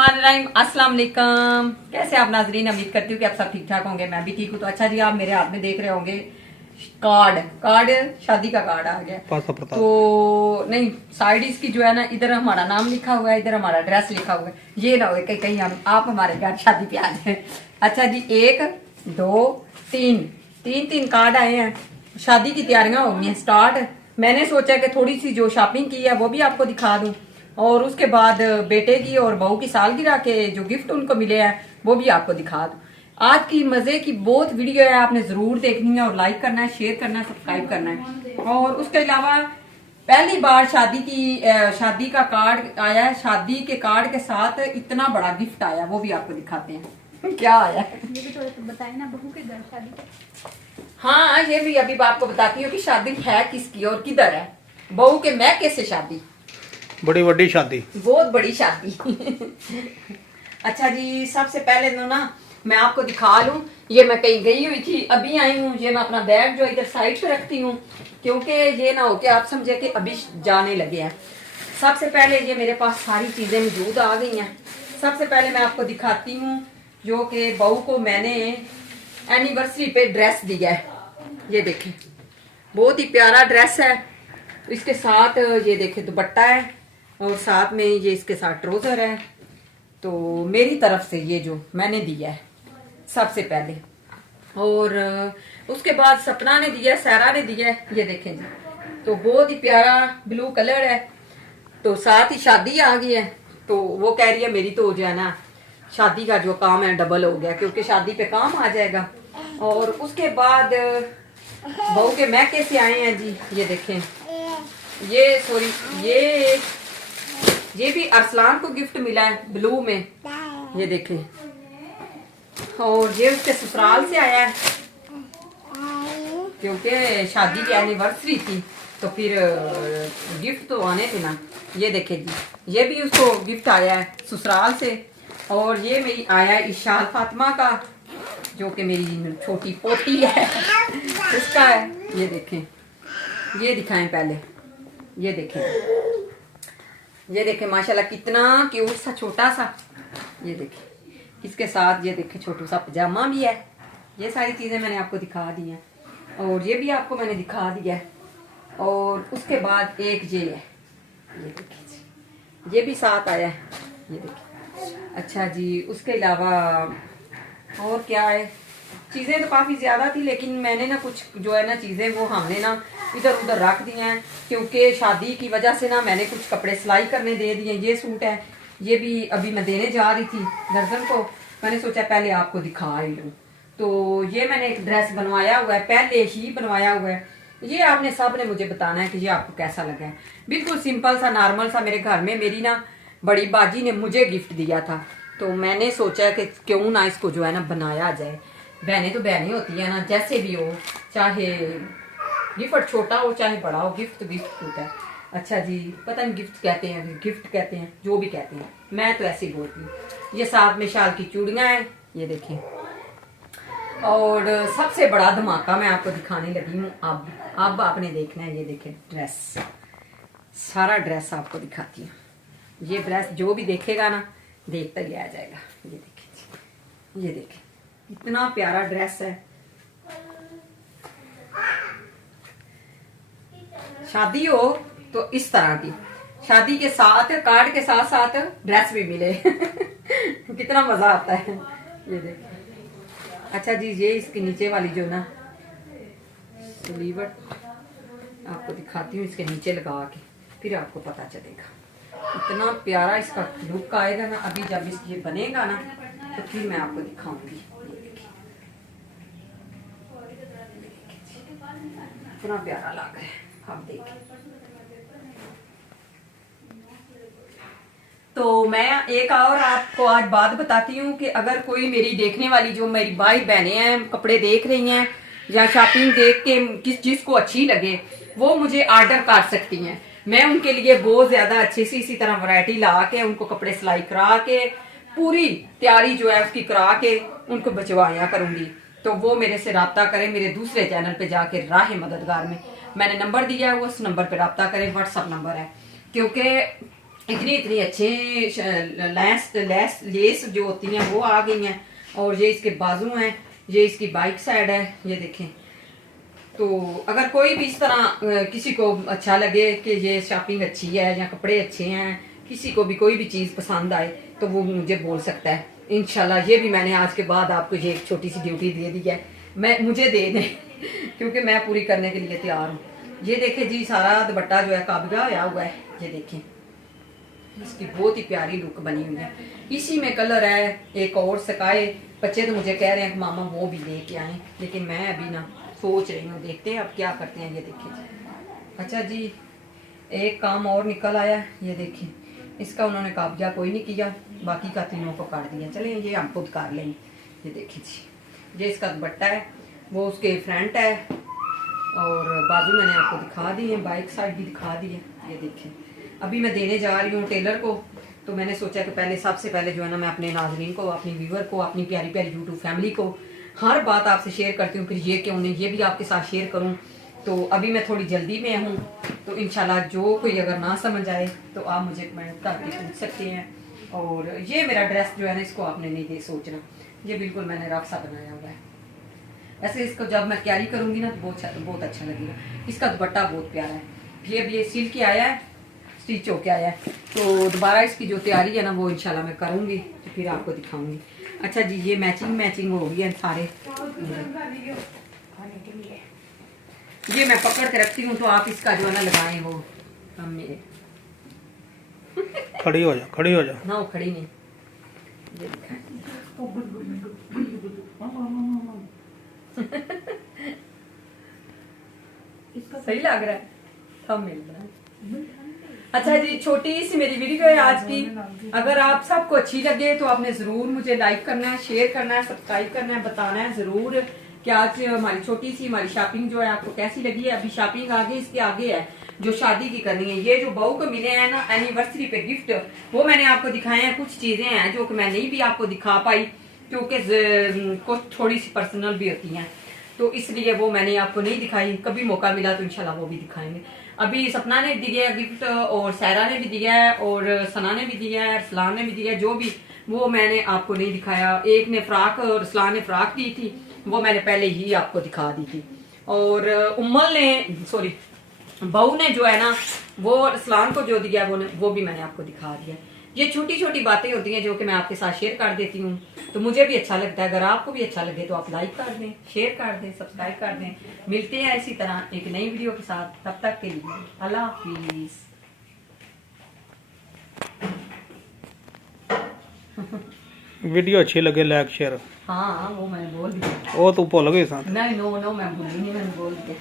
अस्सलाम वालेकुम। कैसे आप नाजरीन, उम्मीद करती हूँ कि आप सब ठीक ठाक होंगे। मैं भी ठीक हूँ। तो अच्छा जी, आप मेरे हाथ में देख रहे होंगे कार्ड शादी का कार्ड आ गया। तो नहीं, साइड इसकी जो है ना, इधर हमारा नाम लिखा हुआ है, इधर हमारा एड्रेस लिखा हुआ है। ये ना हो कहीं हम आप हमारे घर शादी पे आ जाए। अच्छा जी, 1 2 3 कार्ड आए हैं। शादी की तैयारियां हो गई हैं स्टार्ट। मैंने सोचा कि थोड़ी सी जो शॉपिंग की है वो भी आपको दिखा दूं, और उसके बाद बेटे की और बहू की सालगिरह के जो गिफ्ट उनको मिले हैं वो भी आपको दिखा दूं। आज की मजे की बहुत वीडियो है, आपने जरूर देखनी है और लाइक करना है, शेयर करना है, सब्सक्राइब करना है। और उसके अलावा पहली बार शादी का कार्ड आया है। शादी के कार्ड के साथ इतना बड़ा गिफ्ट आया, वो भी आपको दिखाते हैं क्या आया है। ये भी थोड़ा सा बताए ना, बहू के घर शादी। हाँ, ये भी अभी आपको बताती हूँ कि शादी है किसकी और किधर है। बहू के मैके से शादी, बड़ी बड़ी शादी, बहुत बड़ी शादी। अच्छा जी, सबसे पहले तो ना मैं आपको दिखा लूं, ये मैं कहीं गई हुई थी, अभी आई हूँ। ये मैं अपना बैग जो इधर साइड पे रखती हूँ, क्योंकि ये ना हो कि आप समझे कि अभी जाने लगे हैं। सबसे पहले ये मेरे पास सारी चीजें मौजूद आ गई हैं। सबसे पहले मैं आपको दिखाती हूँ जो कि बहू को मैंने एनिवर्सरी पे ड्रेस दिया है। ये देखें, बहुत ही प्यारा ड्रेस है। इसके साथ ये देखें दुपट्टा है, और साथ में ये इसके साथ ट्राउजर है। तो मेरी तरफ से ये जो मैंने दिया है सबसे पहले, और उसके बाद सपना ने दिया, सारा ने दिया है। ये देखें जी, तो बहुत ही प्यारा ब्लू कलर है। तो साथ ही शादी आ गई है, तो वो कह रही है मेरी तो जो है ना शादी का जो काम है डबल हो गया, क्योंकि शादी पे काम आ जाएगा। और उसके बाद बहू के मैके से आए हैं जी। ये देखें, ये भी अरसलान को गिफ्ट मिला है ब्लू में। ये देखें, और ये उसके ससुराल से आया है, क्योंकि शादी की एनिवर्सरी थी तो फिर गिफ्ट तो आने थे ना। ये देखें जी, ये भी उसको गिफ्ट आया है ससुराल से। और ये मेरी आया है इशाल फातिमा का, जो कि मेरी छोटी पोती है, उसका है। ये देखें, ये दिखाएं पहले। ये देखें माशाल्लाह कितना क्यूट सा छोटा सा। ये देखें, इसके साथ ये देखें छोटू सा पजामा भी है। ये सारी चीजें मैंने आपको दिखा दी हैं, और ये भी आपको मैंने दिखा दिया है। और उसके बाद एक ये है, ये देखें, ये भी साथ आया है। ये देखें। अच्छा जी, उसके अलावा और क्या है, चीजें तो काफी ज्यादा थी, लेकिन मैंने ना कुछ जो है ना चीजें वो हमने ना इधर उधर रख दी हैं, क्योंकि शादी की वजह से ना मैंने कुछ कपड़े सिलाई करने दे दिए। ये सूट है, ये भी अभी मैं देने जा रही थी दर्जन को, मैंने सोचा पहले आपको दिखा ही लूं। तो ये मैंने एक ड्रेस बनवाया हुआ है, पहले ही बनवाया हुआ है। ये आपने सब ने मुझे बताना है कि ये आपको कैसा लगा है। बिल्कुल सिंपल सा, नॉर्मल सा, मेरे घर में मेरी ना बड़ी बाजी ने मुझे गिफ्ट दिया था, तो मैंने सोचा कि क्यों ना इसको जो है ना बनाया जाए। बहनें तो बहनें होती है ना, जैसे भी हो, चाहे गिफ्ट छोटा हो चाहे बड़ा हो, गिफ्ट तो गिफ्ट होता है। अच्छा जी, पता नहीं गिफ्ट कहते हैं, गिफ्ट कहते हैं, जो भी कहते हैं, मैं तो ऐसे ही बोलती हूँ। ये साथ में शाल की चूड़ियां हैं, ये देखें। और सबसे बड़ा धमाका मैं आपको दिखाने लगी हूँ। अब आपने देखना है। ये देखें ड्रेस, सारा ड्रेस आपको दिखाती हूँ। ये ड्रेस जो भी देखेगा ना देखता ही आ जाएगा। ये देखें, ये देखें, इतना प्यारा ड्रेस है। शादी हो तो इस तरह की शादी के साथ कार्ड के साथ साथ ड्रेस भी मिले। कितना मजा आता है। ये देखिए। अच्छा जी, ये इसके नीचे वाली जो ना स्लीवर आपको दिखाती हूँ, इसके नीचे लगा के फिर आपको पता चलेगा। इतना प्यारा इसका लुक आएगा ना, अभी जब ये बनेगा ना तो फिर मैं आपको दिखाऊंगी। इतना प्यारा लग रहा है, आप देखिए। तो मैं एक और आपको आज बात बताती हूँ कि अगर कोई मेरी देखने वाली जो मेरी भाई बहनें हैं कपड़े देख रही हैं या शॉपिंग देख के जिसको अच्छी लगे वो मुझे ऑर्डर कर सकती हैं। मैं उनके लिए बहुत ज्यादा अच्छी सी इसी तरह वैरायटी ला के उनको कपड़े सिलाई करा के पूरी तैयारी जो है उसकी करा के उनको भिजवाया करूंगी। तो वो मेरे से राब्ता करें, मेरे दूसरे चैनल पे जाके राह मददगार में मैंने नंबर दिया है, वो उस नंबर पे राब्ता करें, व्हाट्सअप नंबर है। क्योंकि इतनी इतनी अच्छे लेस जो होती हैं वो आ गई हैं। और ये इसके बाजू हैं, ये इसकी बाइक साइड है, ये देखें। तो अगर कोई भी इस तरह किसी को अच्छा लगे कि ये शॉपिंग अच्छी है या कपड़े अच्छे हैं, किसी को भी कोई भी चीज़ पसंद आए तो वो मुझे बोल सकता है। इंशाल्लाह ये भी मैंने आज के बाद आपको ये एक छोटी सी ड्यूटी दे दी है, मुझे दे दें क्योंकि मैं पूरी करने के लिए तैयार हूँ। ये देखें जी, सारा दुपट्टा जो है काबिगा आया हुआ है, ये देखें। इसकी बहुत ही प्यारी लुक बनी हुई है। इसी में कलर है एक और सकाए। बच्चे तो मुझे कह रहे हैं कि मामा वो भी लेके आए, लेकिन मैं अभी ना सोच रही हूँ, देखते हैं अब क्या करते हैं। ये देखिए। अच्छा जी, एक काम और निकल आया, ये देखिए। इसका उन्होंने काबिजा कोई नहीं किया, बाकी का तीनों को काट दिया। चलें ये हम खुद कर लेंगे। ये देखिए जी, ये इसका दुपट्टा है, वो उसके फ्रंट है और बाजू मैंने आपको दिखा दी है, बाइक साइड भी दिखा दी है। ये देखिए, अभी मैं देने जा रही हूँ टेलर को, तो मैंने सोचा कि पहले सबसे पहले जो है ना, मैं अपने नाजरीन को, अपनी व्यूअर को, अपनी प्यारी प्यारी यूट्यूब फैमिली को हर बात आपसे शेयर करती हूँ, फिर ये क्यों नहीं ये भी आपके साथ शेयर करूँ। तो अभी मैं थोड़ी जल्दी में हूँ, तो इंशाल्लाह जो कोई अगर ना समझ आए तो आप मुझे कमेंट करके पूछ सकते हैं। और ये मेरा ड्रेस जो है ना, इसको आपने नहीं दे सोचना, ये बिल्कुल मैंने रफ सा बनाया हुआ है। ऐसे इसको जब मैं कैरी करूँगी ना तो बहुत अच्छा लगेगा। इसका दुपट्टा बहुत प्यारा है, ये सिल्क के आया है, स्टिच होके आया है। तो दोबारा इसकी जो तैयारी है ना वो इंशाल्लाह मैं करूँगी, तो फिर आपको दिखाऊंगी। अच्छा जी, ये मैचिंग हो गई है सारे। ये मैं पकड़ के रखती हूँ, तो आप इसका जो है ना लगाएं वो मेरे। खड़ी हो जा, खड़ी हो जा। ना वो खड़ी नहीं, ये दिखाएं। सही लग रहा है, सब मिल रहा है। अच्छा जी, छोटी सी मेरी वीडियो है आज की। अगर आप सबको अच्छी लगे तो आपने जरूर मुझे लाइक करना है, शेयर करना है, सब्सक्राइब करना है, बताना है जरूर कि आज हमारी छोटी सी हमारी शॉपिंग जो है आपको कैसी लगी है। अभी शॉपिंग आगे इसके आगे है जो शादी की करनी है। ये जो बहू को मिले हैं ना एनिवर्सरी पे गिफ्ट, वो मैंने आपको दिखाए हैं। कुछ चीजें हैं जो कि मैं नहीं भी आपको दिखा पाई, क्योंकि कुछ थोड़ी सी पर्सनल भी होती हैं, तो इसलिए वो मैंने आपको नहीं दिखाई। कभी मौका मिला तो इंशाल्लाह वो भी दिखाएंगे। अभी सपना ने दिया है गिफ्ट, और सायरा ने भी दिया है, और सना ने भी दिया है, रसलान ने भी दिया है, जो भी वो मैंने आपको नहीं दिखाया। एक ने फ्राक, रसलान ने फ्राक दी थी, वो मैंने पहले ही आपको दिखा दी थी। और उम्मल ने, सॉरी बहू ने जो है ना, वो रसलान को जो दिया वो भी मैंने आपको दिखा दिया। ये छोटी छोटी बातें होती हैं जो कि मैं आपके साथ शेयर कर देती हूँ, तो मुझे भी अच्छा लगता है। अगर आपको भी अच्छा लगे तो आप लाइक कर दें, शेयर कर दें, सब्सक्राइब कर दें। मिलते हैं इसी तरह एक नई वीडियो के साथ, तब तक के लिए अल्लाह हाफिज। वीडियो अच्छी लगे लाइक शेयर। हाँ वो मैंने बोल दिया। वो तू भूल गई साथ। नहीं, नो मैं भूली नहीं, मैंने बोल दिया।